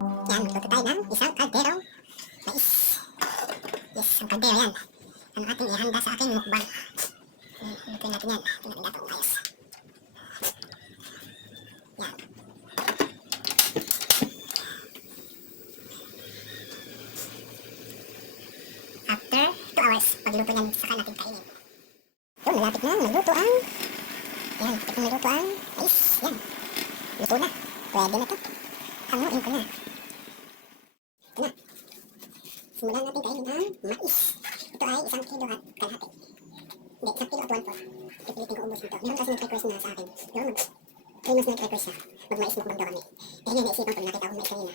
Yan, magluto tayo ng isang kalderong mais. Yes, ang kaldero yan. Ang ating ihanda sa aking mukbang. Lutuin natin yan. Tingnan natin natin ayos. Yan. After 2 hours, pagluto niyan, saka natin kainin. Yun, malapit na. Nagluto ang... Yan, kapit na nagluto ang mais. Yan. Luto na. Pwede na to. Hanguin ko na. Ito na. Simulan natin kainin ang mais. Ito ay 1 kilo at kalahati. Hindi, 1 kilo at 1/4. Pipilitin ko ubos nito. Meron kasi nag-request na sa akin. Pero famous nag-request siya. Mag-mais mukbang daw kami. Kaya nga naisipan ko na nakita ko mais kanina.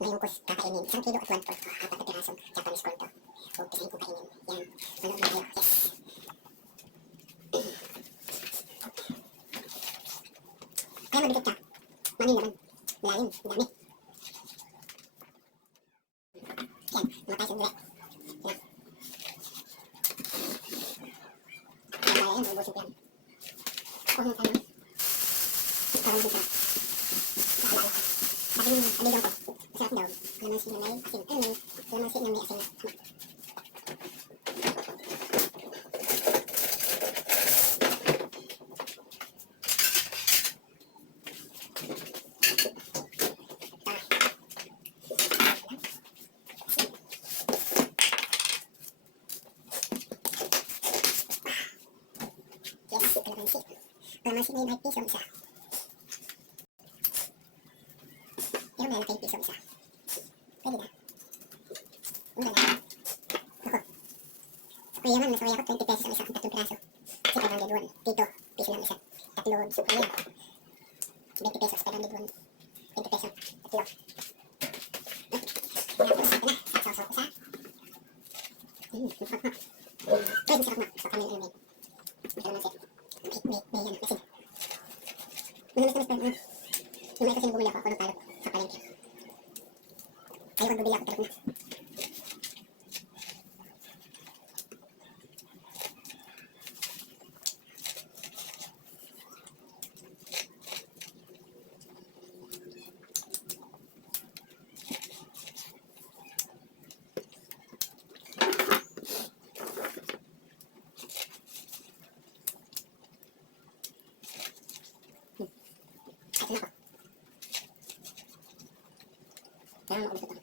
Ngayon ko kakainin. 1 kilo at 1/4. 4 na pirasong Japanese corn to. So, pisahin ko kainin. Yan. Manood na kayo. Yes. Kaya mabigat ka. Manin naman. Malalim. Dami. Yan. Matay sa dure. Yan. Kaya yan. Ubusin ko yan. Ako yung kanin. Parang dito. Naalala ko. Sabi yung abigang ko. Masarap daw. Kalamansi na may asin. Ano may kalamansi na may asin na. Yes, kalamansi. Kalamansi may piso isa. Pero may laki piso isa. Pwede na. Mura na. Ako. Sa kuya man, nasa kuya ko 20 pesos ang isa, ang 3 piraso. Kasi 500 dito, piso lang isa. Tatlo, sa kuya. 20 pesos, 500 won. 20 pesos, tatlo. Tapos, ito na. Sasaw ko sa. Masarap na. Pwede masarap na. Sa kami yung alamin. Kalamansi. May yan, asin. Manamis pa rin. Lumay kasi bumili ako ng talot sa palengke. Ayaw magbili ako talot na. Asin ako. Kaya maubos ito.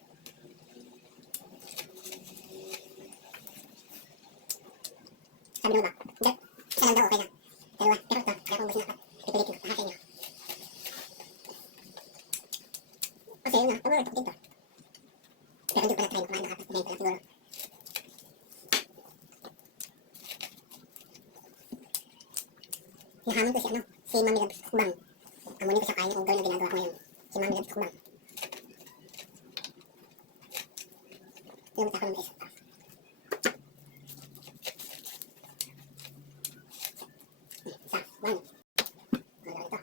Sabi mo ba? Hindi. Isa lang daw, okay lang. Dalawa. Pero ito, kaya kung ubos na ako. Pipilitin ko. Baka sa inyo. Kasi yun na. Paborito ko dito. Pero hindi ko pala try mo kumain na kapag. Ganyan pala siguro. Nahamon ko si ano. Si Mami Labs Kubang. Amunin ko sa kain yung girl na ginagawa ko ngayon. Si Mami Labs Kubang. Lumit ako ng isa. Isa, 1. Wala ito.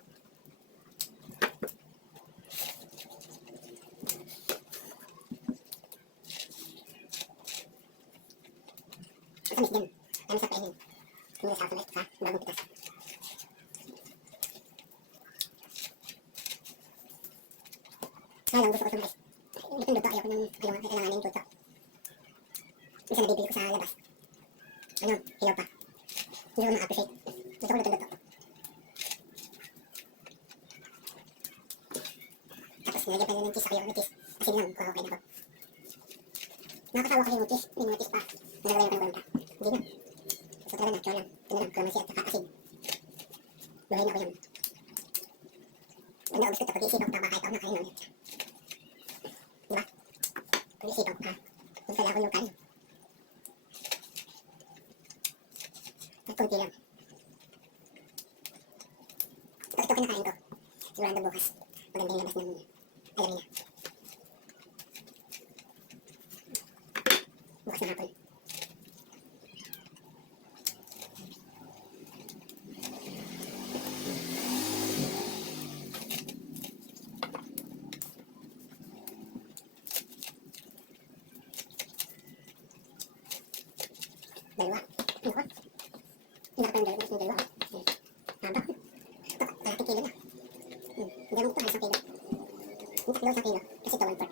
Matamis din. Kami sa kainin. Hindi sa ulit sa bagong pitas. Kaya lang gusto ko sa mais. Itong luto, ayoko ng kailanganin luto. Minsan nabibili ko sa labas. Ano, hilaw pa. Hindi ko ma-appreciate. Gusto ko luto-luto. Tapos nilagyan pa nyo ng cheese sa kayo ng cheese. Asin lang, kung okay na ko. Nakakasawa kasi yung cheese. Hindi mo cheese pa. Nalagay ko ng pa. Hindi na. Gusto talaga na, chow lang. Ito na lang, kalamansi at saka asin. Buhay na ako yan. Ang naubos ko ito, pag-iisipaw ko kahit ako nakain ulit. Diba? Pag-iisipaw ko ha. Kung kailangan ko yung kain. At kunti lang. Pag ito kinakain ko, sigurado bukas. Maganda yung labas ng alamina. Bukas na hapon. Dalawa. Ano ko? Hindi ako ng dalawa. Haba. Ito, kalating kilo na. Hindi mo ito, isang kilo. Yung tatlo, isang kilo. Kasi ito, 1/4. 1/4.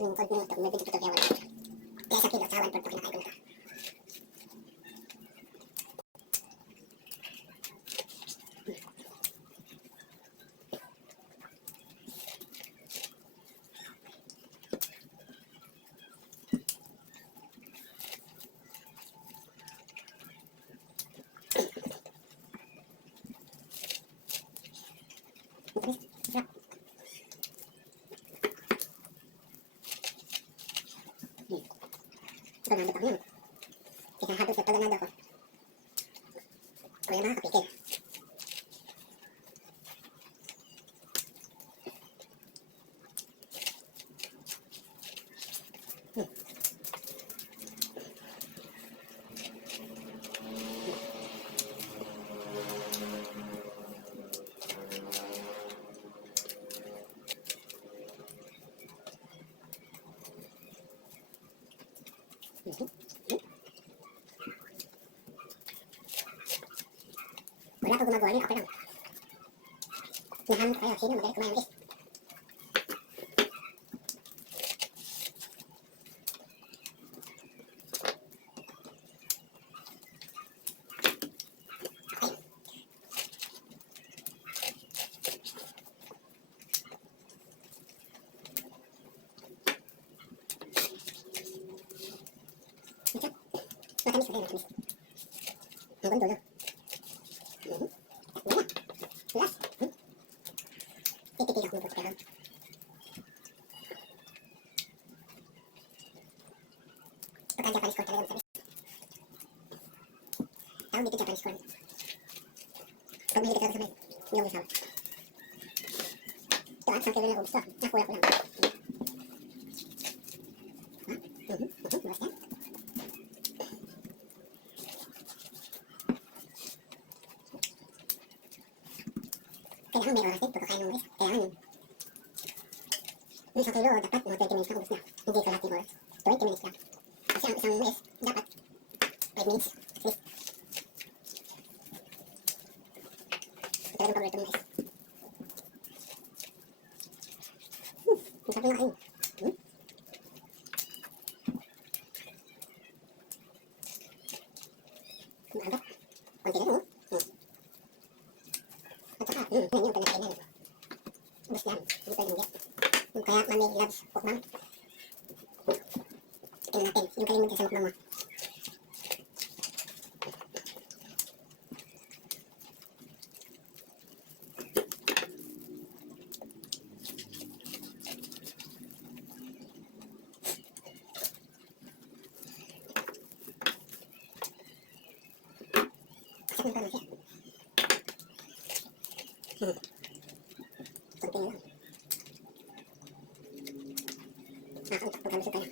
Yung cold nito, medyo dito kaya 1/4. Kaya 1 kilo, saka 1/4 kinakain ko nito. Matamis, sarap. Tornado pa yun. Kaya habang sa tornado ko, kuya makakapikil. Wala ko gumagawa yun, ako lang. Nahanap ko kayo, sino magalit kumain ng is? Matamis na rin, matamis. Hanggang dulo. Wala. Plus. Titigil ako ng puti kahon. Pagka Japanese corn talaga matamis. Tawag dito Japanese corn. Pag mahilig ka sa may yung isaw. Ito at 1 kilo na ubos to. Nakuha ko lang. Bawas yan. Kailangan may oras din pagkakain ng mais. Kailangan yung 1 kilo dapat mga 20 minutes na ubos na. Hindi kalahating oras. 20 minutes lang. Kasi ang isang mais dapat 5 minutes at least. Talagang paborito ng mais. Ang sarap na kain. Maagat. Konti lang, At saka, yan yung pinagkainan. Ubus yan. Hindi pwede hindi. Kaya mami loves mukbang. Tingnan natin. Yung kalimutan sa mukbang mo. Kasap ng paano siya. Konti na lang. Nakakauntak pagka busog ka na.